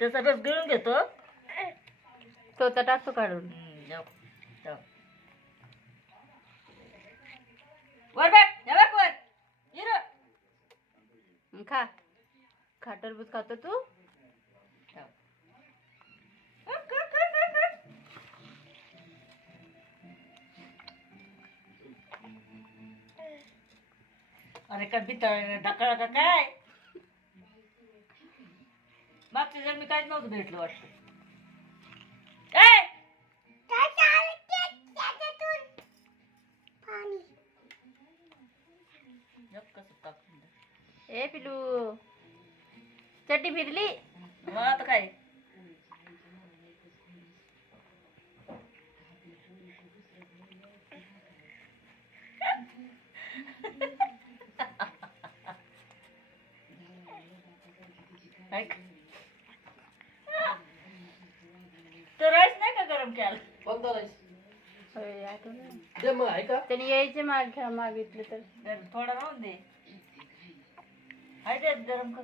त्याचा रस गिळून घेतो. तो तर टाकतो काढून. जाऊ जाऊ वर बघ, हे बघ वर हिरो. खा खा टरबूज खातो तू. अरे का बितळ ढकळ का काय. मागच्या जर मी काहीच नव्हतं भेटलो वाटतं. ए पिलू चड्डी फिरली. मग आता काय. तो राईस नाही का गरम केला. कोणता राईस होय, आठवलं. दे मग आहे का. त्यांनी यायचे मागितले तर थोडा राहून दे. आहे ते गरम कर.